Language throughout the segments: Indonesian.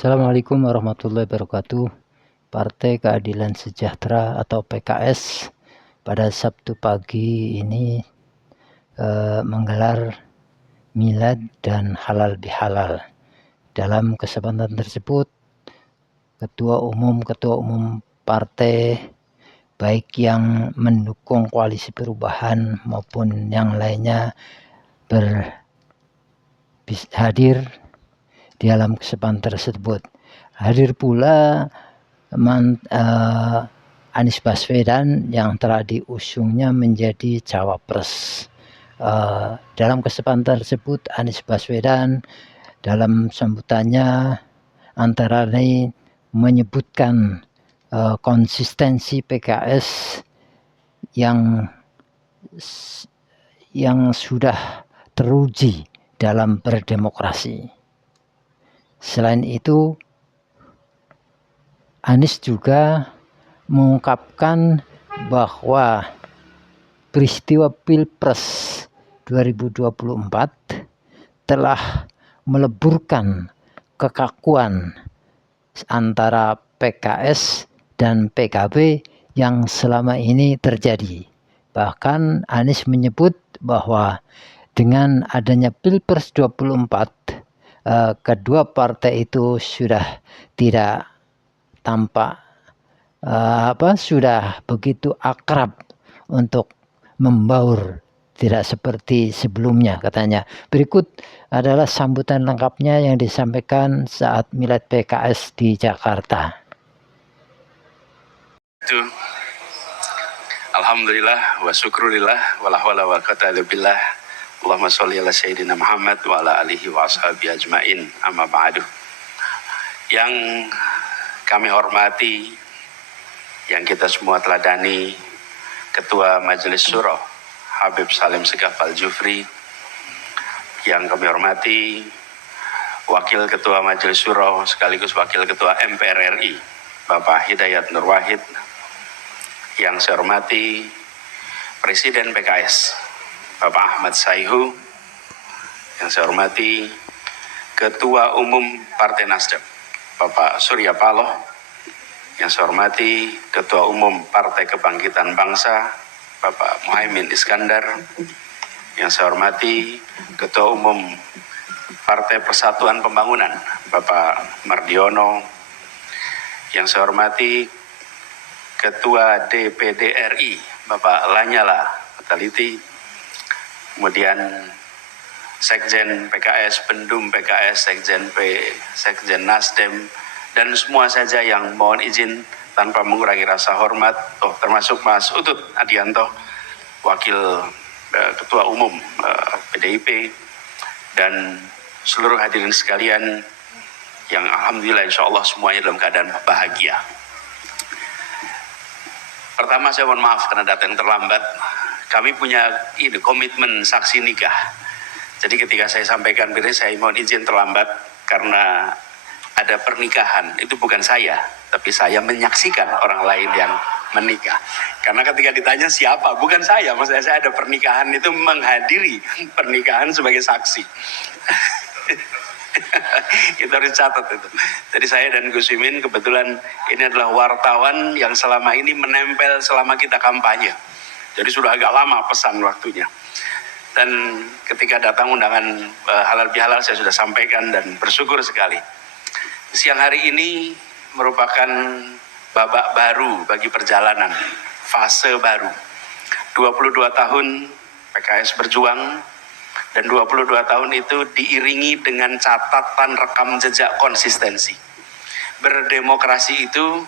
Assalamualaikum warahmatullahi wabarakatuh. Partai Keadilan Sejahtera atau PKS pada Sabtu pagi ini menggelar milad dan halal bihalal. Dalam kesempatan tersebut, ketua umum partai baik yang mendukung koalisi perubahan maupun yang lainnya hadir di dalam kesempatan tersebut. Hadir pula Anies Baswedan yang telah diusungnya menjadi cawapres. Dalam kesempatan tersebut Anies Baswedan dalam sambutannya antara lain menyebutkan konsistensi PKS yang sudah teruji dalam berdemokrasi. Selain itu, Anies juga mengungkapkan bahwa peristiwa Pilpres 2024 telah meleburkan kekakuan antara PKS dan PKB yang selama ini terjadi. Bahkan Anies menyebut bahwa dengan adanya Pilpres 24, kedua partai itu sudah tidak tampak sudah begitu akrab untuk membaur, tidak seperti sebelumnya katanya. Berikut adalah sambutan lengkapnya yang disampaikan saat milad PKS di Jakarta. Alhamdulillah wa syukurillah wa la hawla wa la quwwata illa billah. Allahumma sholli ala sayyidina Muhammad wa ala alihi wa ashabihi ajmain. Amma ba'du. Yang kami hormati, yang kita semua teladani, Ketua Majelis Syuro Habib Salim Segaf Al-Jufri. Yang kami hormati Wakil Ketua Majelis Syuro sekaligus Wakil Ketua MPR RI Bapak Hidayat Nur Wahid. Yang saya hormati Presiden PKS Bapak Ahmad Sayhu. Yang saya hormati Ketua Umum Partai Nasdem Bapak Surya Paloh. Yang saya hormati Ketua Umum Partai Kebangkitan Bangsa Bapak Muhaimin Iskandar. Yang saya hormati Ketua Umum Partai Persatuan Pembangunan Bapak Mardiono. Yang saya hormati Ketua DPD RI Bapak Lanyala Mataliti. Kemudian Sekjen PKS, Pendum PKS, Sekjen Nasdem, dan semua saja yang mohon izin tanpa mengurangi rasa hormat, termasuk Mas Utut Adianto, Wakil Ketua Umum PDIP, dan seluruh hadirin sekalian yang alhamdulillah insya Allah semuanya dalam keadaan bahagia. Pertama saya mohon maaf karena datang terlambat. Kami punya komitmen saksi nikah. Jadi ketika saya sampaikan ini saya mohon izin terlambat karena ada pernikahan. Itu bukan saya, tapi saya menyaksikan orang lain yang menikah. Karena ketika ditanya siapa, bukan saya. Maksudnya saya ada pernikahan itu menghadiri pernikahan sebagai saksi. Kita harus catat itu. Jadi saya dan Gus Imin kebetulan ini adalah wartawan yang selama ini menempel selama kita kampanye. Jadi sudah agak lama pesan waktunya. Dan ketika datang undangan halal bihalal saya sudah sampaikan dan bersyukur sekali. Siang hari ini merupakan babak baru bagi perjalanan, fase baru. 22 tahun PKS berjuang, dan 22 tahun itu diiringi dengan catatan rekam jejak konsistensi. Berdemokrasi itu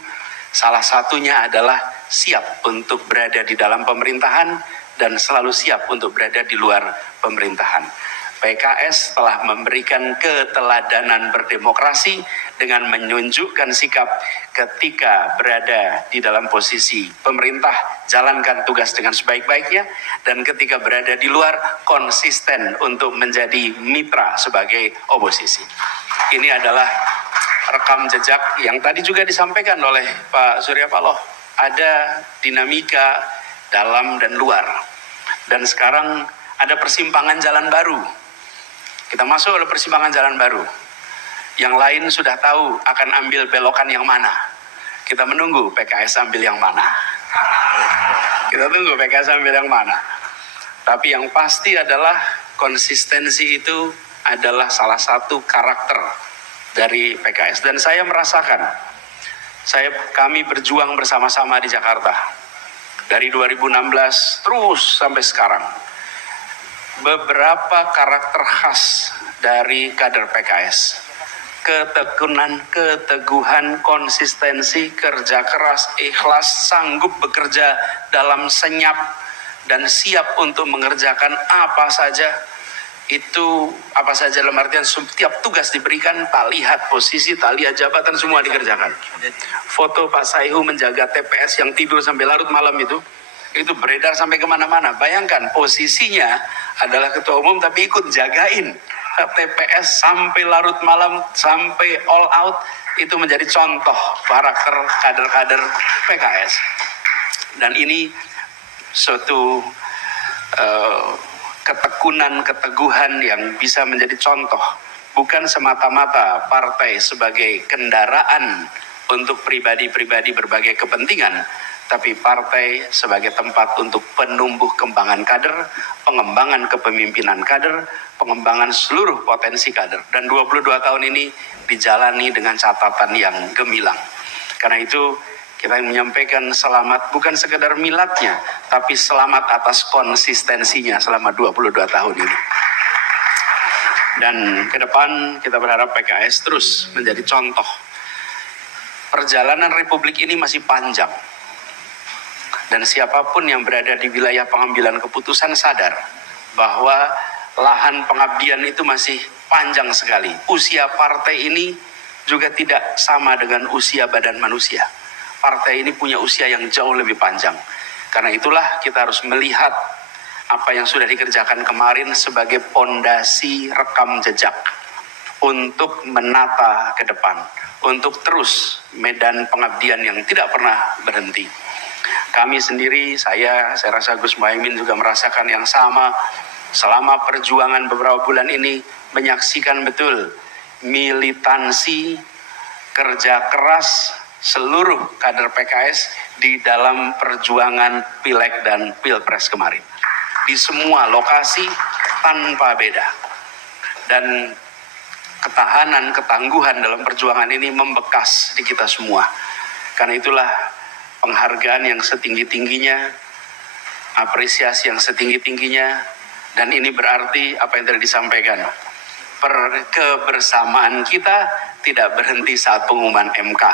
salah satunya adalah siap untuk berada di dalam pemerintahan dan selalu siap untuk berada di luar pemerintahan. PKS telah memberikan keteladanan berdemokrasi dengan menunjukkan sikap ketika berada di dalam posisi pemerintah, jalankan tugas dengan sebaik-baiknya, dan ketika berada di luar, konsisten untuk menjadi mitra sebagai oposisi. Ini adalah rekam jejak yang tadi juga disampaikan oleh Pak Surya Paloh. Ada dinamika dalam dan luar. Dan sekarang ada persimpangan jalan baru. Kita masuk oleh persimpangan jalan baru. Yang lain sudah tahu akan ambil belokan yang mana. Kita menunggu PKS ambil yang mana. Kita tunggu PKS ambil yang mana. Tapi yang pasti adalah konsistensi itu adalah salah satu karakter dari PKS. Dan saya merasakan, kami berjuang bersama-sama di Jakarta. Dari 2016 terus sampai sekarang. Beberapa karakter khas dari kader PKS. Ketekunan, keteguhan, konsistensi, kerja keras, ikhlas, sanggup bekerja dalam senyap dan siap untuk mengerjakan apa saja. Itu apa saja dalam artian setiap tugas diberikan, tak lihat posisi, tak lihat jabatan, semua dikerjakan. Foto Pak Saihu menjaga TPS yang tidur sampai larut malam itu beredar sampai kemana-mana. Bayangkan posisinya adalah ketua umum tapi ikut jagain TPS sampai larut malam, sampai all out. Itu menjadi contoh karakter kader-kader PKS. Dan ini suatu ketekunan, keteguhan yang bisa menjadi contoh. Bukan semata-mata partai sebagai kendaraan untuk pribadi-pribadi berbagai kepentingan, tapi partai sebagai tempat untuk penumbuh kembangan kader, pengembangan kepemimpinan kader, pengembangan seluruh potensi kader. Dan 22 tahun ini dijalani dengan catatan yang gemilang. Karena itu kita menyampaikan selamat bukan sekedar miladnya, tapi selamat atas konsistensinya selama 22 tahun ini. Dan ke depan kita berharap PKS terus menjadi contoh. Perjalanan Republik ini masih panjang. Dan siapapun yang berada di wilayah pengambilan keputusan sadar bahwa lahan pengabdian itu masih panjang sekali. Usia partai ini juga tidak sama dengan usia badan manusia. Partai ini punya usia yang jauh lebih panjang. Karena itulah kita harus melihat apa yang sudah dikerjakan kemarin sebagai pondasi rekam jejak untuk menata ke depan, untuk terus medan pengabdian yang tidak pernah berhenti. Kami sendiri, saya rasa Gus Muhaimin juga merasakan yang sama. Selama perjuangan beberapa bulan ini menyaksikan betul militansi, kerja keras seluruh kader PKS di dalam perjuangan Pileg dan Pilpres kemarin. Di semua lokasi tanpa beda. Dan ketahanan, ketangguhan dalam perjuangan ini membekas di kita semua. Karena itulah penghargaan yang setinggi-tingginya, apresiasi yang setinggi-tingginya, dan ini berarti apa yang tadi disampaikan. Kebersamaan kita tidak berhenti saat pengumuman MK.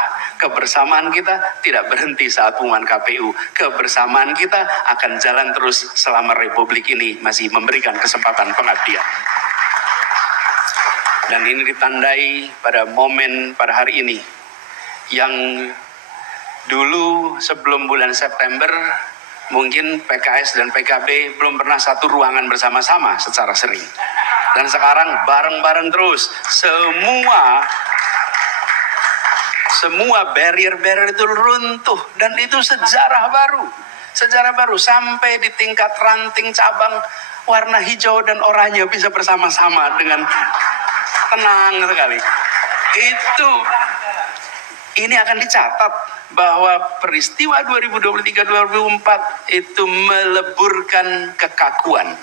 Kebersamaan kita tidak berhenti saat pengumuman KPU. Kebersamaan kita akan jalan terus selama Republik ini masih memberikan kesempatan pengabdian. Dan ini ditandai pada momen pada hari ini yang dulu sebelum bulan September mungkin PKS dan PKB belum pernah satu ruangan bersama-sama secara sering. Dan sekarang bareng-bareng terus. Semua barrier-barrier itu runtuh. Dan itu sejarah baru. Sejarah baru sampai di tingkat ranting cabang warna hijau dan oranye bisa bersama-sama dengan tenang sekali. Ini akan dicatat bahwa peristiwa 2023-2024 itu meleburkan kekakuan,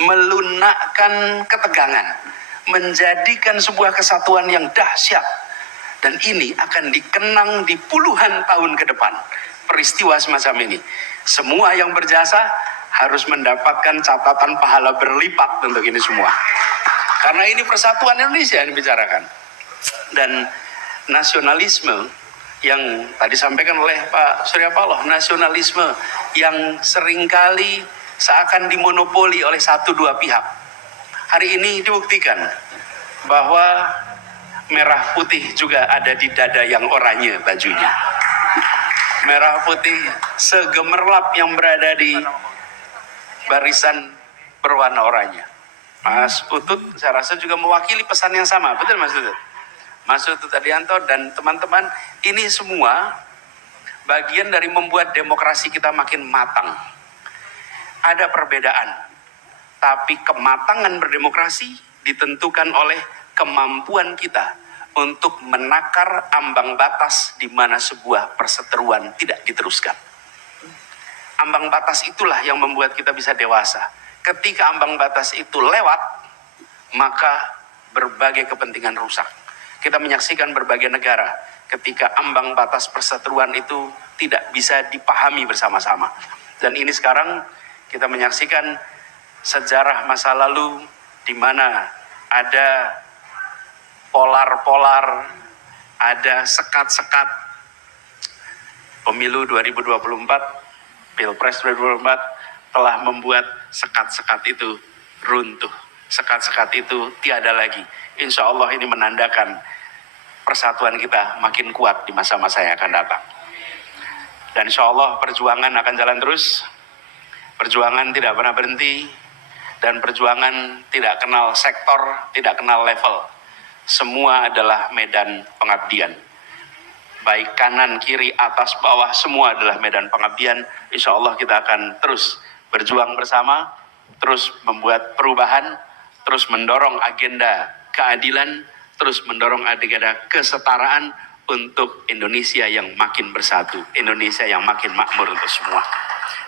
melunakkan ketegangan, menjadikan sebuah kesatuan yang dahsyat. Dan ini akan dikenang di puluhan tahun ke depan. Peristiwa semacam ini. Semua yang berjasa harus mendapatkan catatan pahala berlipat untuk ini semua. Karena ini persatuan Indonesia yang dibicarakan. Dan nasionalisme yang tadi disampaikan oleh Pak Surya Paloh, nasionalisme yang seringkali seakan dimonopoli oleh satu dua pihak. Hari ini dibuktikan bahwa merah putih juga ada di dada yang oranye bajunya. Merah putih segemerlap yang berada di barisan berwarna oranye. Mas Utut saya rasa juga mewakili pesan yang sama, betul Mas Utut? Mas Utut Adianto dan teman-teman, ini semua bagian dari membuat demokrasi kita makin matang. Ada perbedaan, tapi kematangan berdemokrasi ditentukan oleh kemampuan kita untuk menakar ambang batas di mana sebuah perseteruan tidak diteruskan. Ambang batas itulah yang membuat kita bisa dewasa. Ketika ambang batas itu lewat, maka berbagai kepentingan rusak. Kita menyaksikan berbagai negara ketika ambang batas perseteruan itu tidak bisa dipahami bersama-sama. Dan ini sekarang kita menyaksikan sejarah masa lalu di mana ada polar-polar, ada sekat-sekat. Pemilu 2024, Pilpres 2024 telah membuat sekat-sekat itu runtuh. Sekat-sekat itu tiada lagi. Insya Allah ini menandakan persatuan kita makin kuat di masa-masa yang akan datang. Dan insya Allah perjuangan akan jalan terus. Perjuangan tidak pernah berhenti. Dan perjuangan tidak kenal sektor, tidak kenal level. Semua adalah medan pengabdian. Baik kanan, kiri, atas, bawah, semua adalah medan pengabdian. Insya Allah kita akan terus berjuang bersama, terus membuat perubahan, terus mendorong agenda keadilan, terus mendorong agenda kesetaraan untuk Indonesia yang makin bersatu, Indonesia yang makin makmur untuk semua.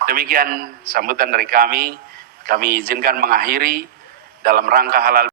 Demikian sambutan dari kami izinkan mengakhiri dalam rangka halal